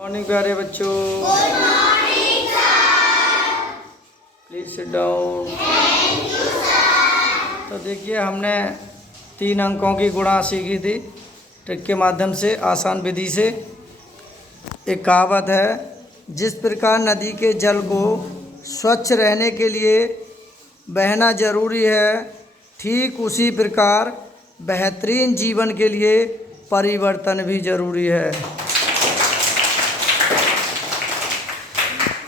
Morning प्यारे बच्चों। Good morning sir. Please sit down. Thank you sir. तो देखिए हमने 3 अंकों की गुणा सीखी थी ट्रिक के माध्यम से, आसान विधि से। एक कहावत है, जिस प्रकार नदी के जल को स्वच्छ रहने के लिए बहना जरूरी है, ठीक उसी प्रकार बेहतरीन जीवन के लिए परिवर्तन भी जरूरी है।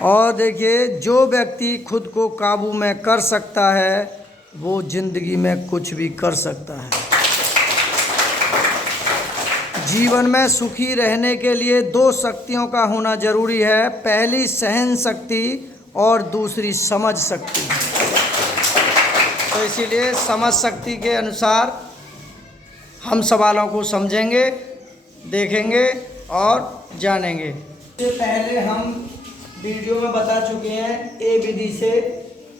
और देखिए, जो व्यक्ति खुद को काबू में कर सकता है वो जिंदगी में कुछ भी कर सकता है। जीवन में सुखी रहने के लिए 2 शक्तियों का होना जरूरी है, पहली सहन शक्ति और दूसरी समझ शक्ति। तो इसीलिए समझ शक्ति के अनुसार हम सवालों को समझेंगे, देखेंगे और जानेंगे। इससे पहले हम वीडियो में बता चुके हैं ए विधि से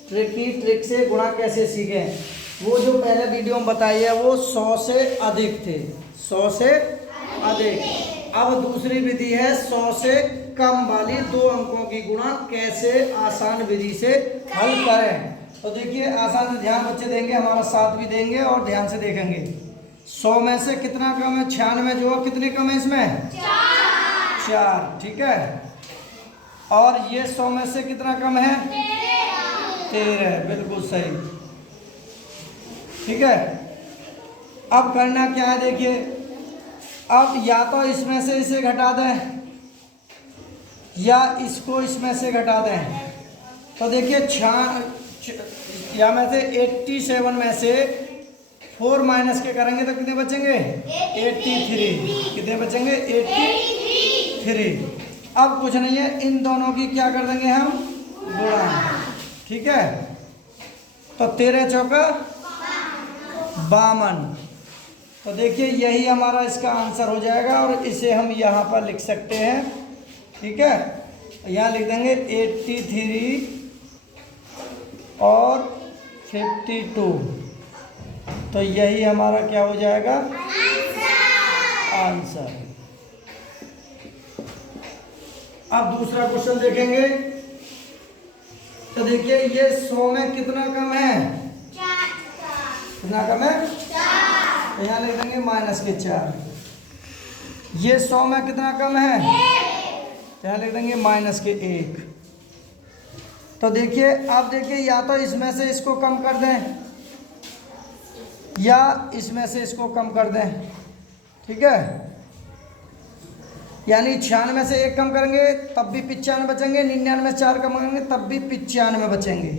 ट्रिक से गुणा कैसे सीखें। वो जो पहले वीडियो में बताई है वो 100 से अधिक थे, 100 से अधिक। अब दूसरी विधि है 100 से कम वाली 2 अंकों की गुणा कैसे आसान विधि से हल करें। तो देखिए, आसान से ध्यान बच्चे देंगे, हमारा साथ भी देंगे और ध्यान से देखेंगे। 100 में से कितना कम है? 96 जो है, कितने कम है इसमें? 4। ठीक है। और ये 100 में से कितना कम है? 13। बिल्कुल सही। ठीक है। अब करना क्या है, देखिए, अब या तो इसमें से इसे घटा दें या इसको इसमें से घटा दें। तो देखिए, या में से 87 में से 4 माइनस के करेंगे तो कितने बचेंगे? 83। कितने बचेंगे? 83। अब कुछ नहीं है, इन दोनों की क्या कर देंगे हम? गुणा। ठीक है। तो 13 चौका 52। तो देखिए, यही हमारा इसका आंसर हो जाएगा और इसे हम यहाँ पर लिख सकते हैं। ठीक है। यहाँ लिख देंगे 83 और 52। तो यही हमारा क्या हो जाएगा? आंसर। अब दूसरा क्वेश्चन देखेंगे। तो देखिए, ये 100 में कितना कम है? 4। कितना कम है? 4। तो यहाँ लिख देंगे -4। ये 100 में कितना कम है? 1। तो यहाँ लिख देंगे -1। तो देखिए, अब देखिए, या तो इसमें से इसको कम कर दें या इसमें से इसको कम कर दें। ठीक है। यानी 96 से 1 कम करेंगे तब भी 95 बचेंगे, 99 से 4 कम करेंगे तब भी 95 बचेंगे।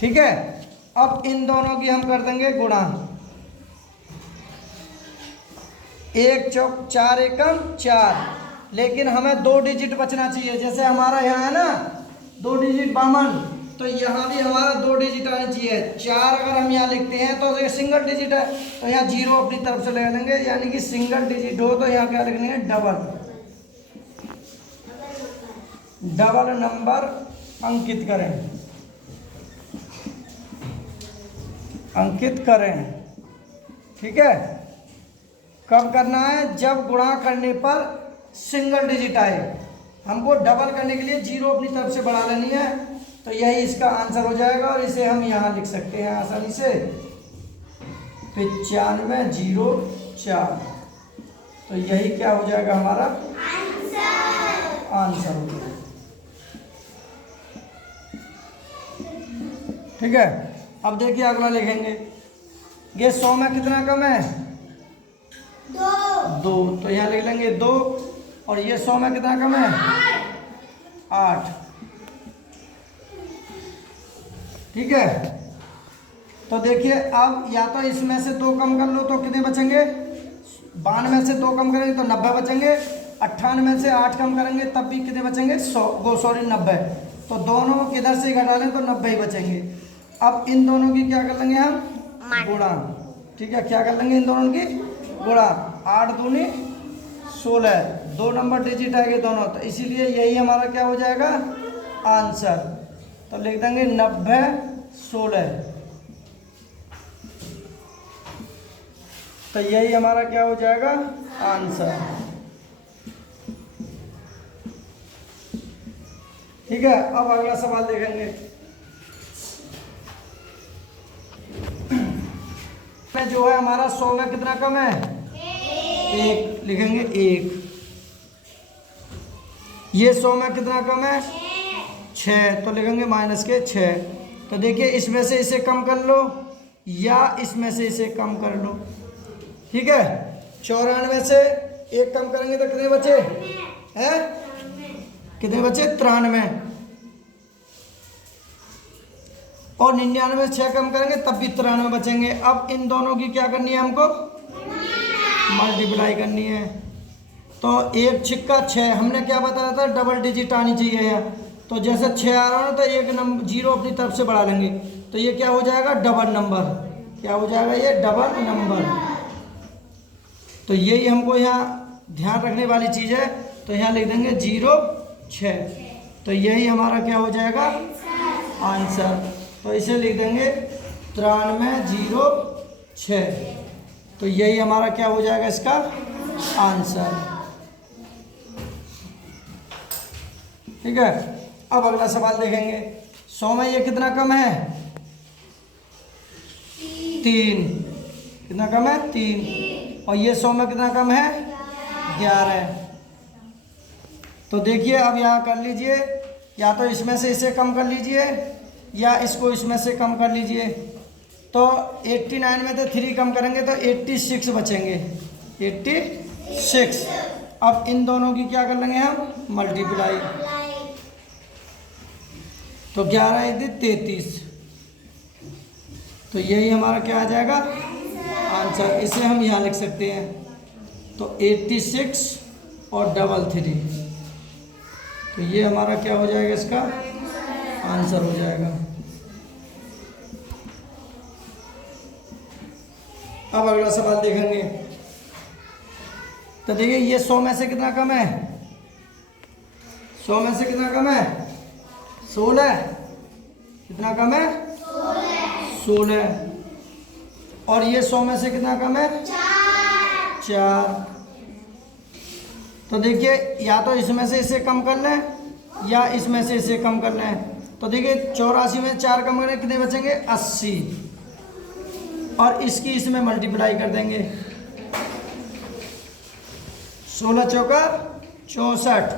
ठीक है। अब इन दोनों की हम कर देंगे गुणा। 1 चौक 4 एकम 4, लेकिन हमें 2 डिजिट बचना चाहिए। जैसे हमारा यहाँ है ना 2 डिजिट 52, तो यहाँ भी हमारा 2 डिजिट आना चाहिए। 4 अगर हम यहाँ लिखते हैं तो ये सिंगल डिजिट है, तो यहाँ 0 अपनी तरफ से लगा देंगे, यानी कि सिंगल डिजिट हो तो यहाँ क्या लिखने है? डबल नंबर अंकित करें। ठीक है। कब करना है? जब गुणा करने पर सिंगल डिजिट आए। हमको डबल करने के लिए 0 अपनी तरफ से बढ़ा लेनी है, तो यही इसका आंसर हो जाएगा और इसे हम यहाँ लिख सकते हैं आसानी से 9504। तो यही क्या हो जाएगा? हमारा आंसर हो जाएगा। ठीक है। अब देखिए, अगला लिखेंगे। ये 100 में कितना कम है? 2। तो यहाँ लिख लेंगे 2। और ये 100 में कितना कम है? 8। ठीक है। तो देखिए, अब या तो इसमें से 2 कम कर लो तो कितने बचेंगे? 92 में से 2 कम करेंगे तो 90 बचेंगे। 98 में से 8 कम करेंगे तब भी कितने बचेंगे? 90। तो दोनों को किधर से घटा लें तो 90 ही बचेंगे। अब इन दोनों की क्या कर लेंगे हम? गुणा। ठीक है। क्या कर लेंगे? इन दोनों की गुणा। 8 दूनी 16, 2 नंबर डिजिट आएंगे दोनों, तो इसीलिए यही हमारा क्या हो जाएगा? आंसर। तो लिख देंगे 90 16। तो यही हमारा क्या हो जाएगा? आंसर। ठीक है, अब अगला सवाल देखेंगे। में जो है हमारा 100 में कितना कम है? 1 लिखेंगे 1। ये 100 में कितना कम है? 6, तो लिखेंगे माइनस के 6। तो देखिए इसमें से इसे कम कर लो या इसमें से इसे कम कर लो। ठीक है, 94 से 1 कम करेंगे तो कितने बचे हैं? कितने बचे? 93। और 99 से 6 कम करेंगे तब भी 93 बचेंगे। अब इन दोनों की क्या करनी है हमको? मल्टीप्लाई करनी है। तो 1 छिक्का 6, हमने क्या बताया था? डबल डिजिट आनी चाहिए है। तो जैसे 6 आ रहा है ना, तो एक नंबर 0 अपनी तरफ से बढ़ा लेंगे, तो ये क्या हो जाएगा? Double number. क्या हो जाएगा? ये डबल नंबर। तो यही हमको यहाँ ध्यान रखने वाली चीज़ है। तो यहाँ लिख देंगे 0 6, तो यही हमारा क्या हो जाएगा? आंसर। तो इसे लिख देंगे 93 0 6, तो यही हमारा क्या हो जाएगा इसका आंसर। ठीक है, अब अगला सवाल देखेंगे। 100 में ये कितना कम है? 3। कितना कम है? 3। और ये 100 में कितना कम है? 11। तो देखिए अब यहाँ कर लीजिए, या तो इसमें से इसे कम कर लीजिए या इसको इसमें से कम कर लीजिए। तो 89 में से 3 कम करेंगे तो 86 बचेंगे। 86। अब इन दोनों की क्या कर लेंगे हम? मल्टीप्लाई। तो 11 × 33, तो यही हमारा क्या आ जाएगा? आंसर। इसे हम यहाँ लिख सकते हैं। तो 86 और 33, तो ये हमारा क्या हो जाएगा? इसका आंसर हो जाएगा। अब अगला सवाल देखेंगे। तो देखिए ये 100 में से कितना कम है? 100 में से कितना कम है? 16। कितना कम है? 16। और ये 100 में से कितना कम है? 4। तो देखिए या तो इसमें से इसे कम कर लें या इसमें से इसे कम कर लें। तो देखिए 84 में 4 कम करें कितने बचेंगे? 80। और इसकी इसमें मल्टीप्लाई कर देंगे। 16 चौका 64,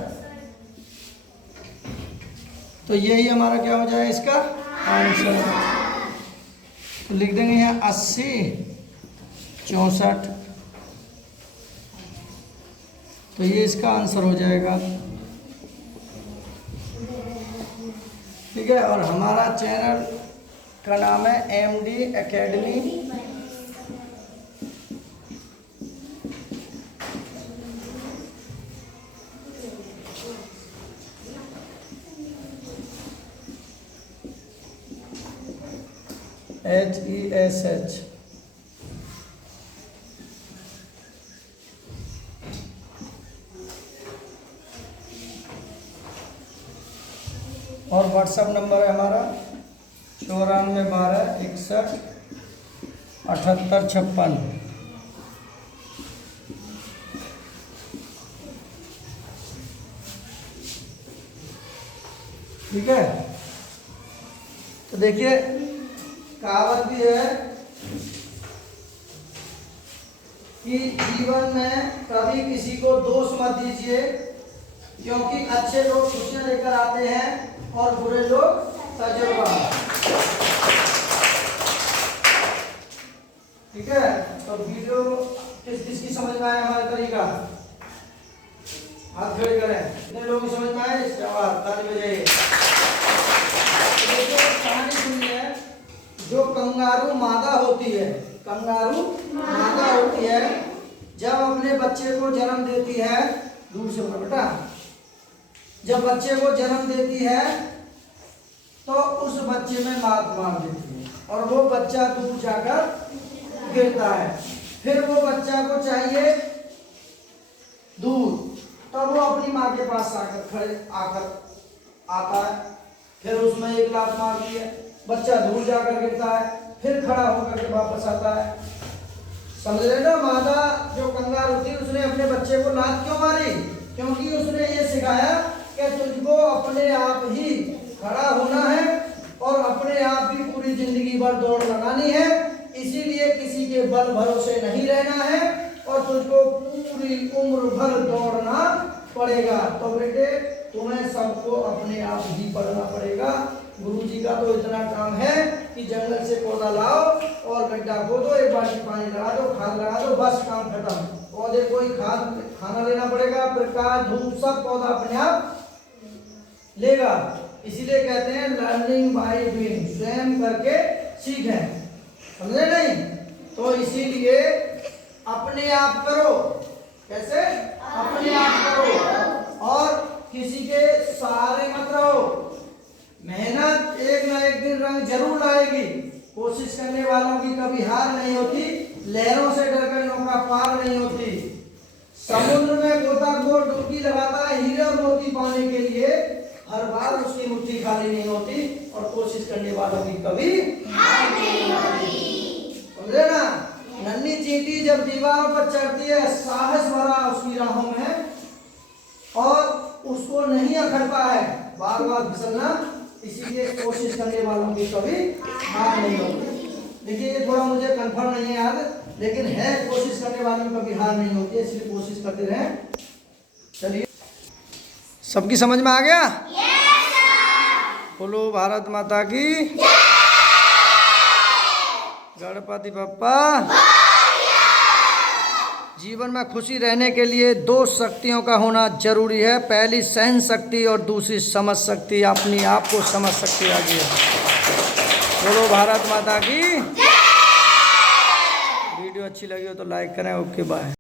तो यही हमारा क्या हो जाएगा? इसका आंसर। तो लिख देंगे यहाँ 80 64, तो ये इसका आंसर हो जाएगा। ठीक है, और हमारा चैनल का नाम है MD एकेडमी। HESH। और व्हाट्सएप नंबर है हमारा 94 12 61 78 56। ठीक है, तो देखिए कहावत भी है कि जीवन में कभी किसी को दोष मत दीजिए, क्योंकि अच्छे लोग खुशियां लेकर आते हैं और बुरे लोग तजुर्बा। ठीक है, तो वीडियो किस किस की समझ में आया हमारा तरीका? हाथ खड़े करें। कितने लोगों की समझ में आए? जवाब ताली बजाइए। कहानी सुनी है, जो कंगारू मादा होती है, कंगारू मादा होती है, जब अपने बच्चे को जन्म देती है, दूर से बोलो बेटा, जब बच्चे को जन्म देती है तो उस बच्चे में लात मार देती है और वो बच्चा दूर जाकर गिरता है। फिर वो बच्चा को चाहिए दूध, तब वो अपनी माँ के पास आकर आता है, फिर उसमें एक लात मारती है, बच्चा दूर जाकर गिरता है, फिर खड़ा होकर के वापस आता है। समझ रहे ना? मादा जो कंगारू थी उसने अपने बच्चे को लात क्यों मारी? क्योंकि उसने ये सिखाया कि तुझको अपने आप ही खड़ा होना है और अपने आप ही पूरी जिंदगी भर दौड़ लगानी है। इसीलिए किसी के बल भरोसे नहीं रहना है और तुझको पूरी उम्र भर दौड़ना पड़ेगा। तो बेटे तुम्हें सबको अपने आप ही पढ़ना पड़ेगा। गुरुजी का तो इतना काम है कि जंगल से पौधा लाओ और गड्ढा खोदो, एक बाल्टी पानी लगा दो, खाद लगा दो, बस काम खत्म। पौधे कोई खाना लेना पड़ेगा, प्रकाश धूप सब पौधा अपने आप लेगा। इसीलिए कहते हैं लर्निंग बाय डूइंग, स्वयं करके सीखें, समझे नहीं? तो इसीलिए अपने आप करो। कैसे? अपने आप करो और किसी के सहारे मत रहो। मेहनत एक ना एक दिन रंग जरूर लाएगी। कोशिश करने वालों की कभी हार नहीं होती। लहरों से डरकर नौका पार नहीं होती। समुद्र में गोताखोर डुबकी लगाता है हीरे और मोती पाने के लिए, हर बार उसकी मुट्ठी खाली नहीं होती और कोशिश करने वालों की कभी हार नहीं होती। समझे ना? नन्ही चींटी जब दीवारों पर चढ़ती है, साहस भरा उसकी राहों में और उसको नहीं अखड़ता है बार बार फिसलना। इसीलिए कोशिश करने वालों की कभी हार नहीं होती। देखिए ये थोड़ा मुझे कंफर्म नहीं है याद, लेकिन है कोशिश करने वालों की कभी हार नहीं होती है, इसलिए कोशिश करते रहें। चलिए, सबकी समझ में आ गया? बोलो भारत माता की जय। गणपति बप्पा। जीवन में खुशी रहने के लिए दो शक्तियों का होना जरूरी है। पहली सहन शक्ति और दूसरी समझ शक्ति। अपनी आप को समझ शक्ति आ गई है। बोलो भारत माता की जय। वीडियो अच्छी लगी हो तो लाइक करें। Okay bye.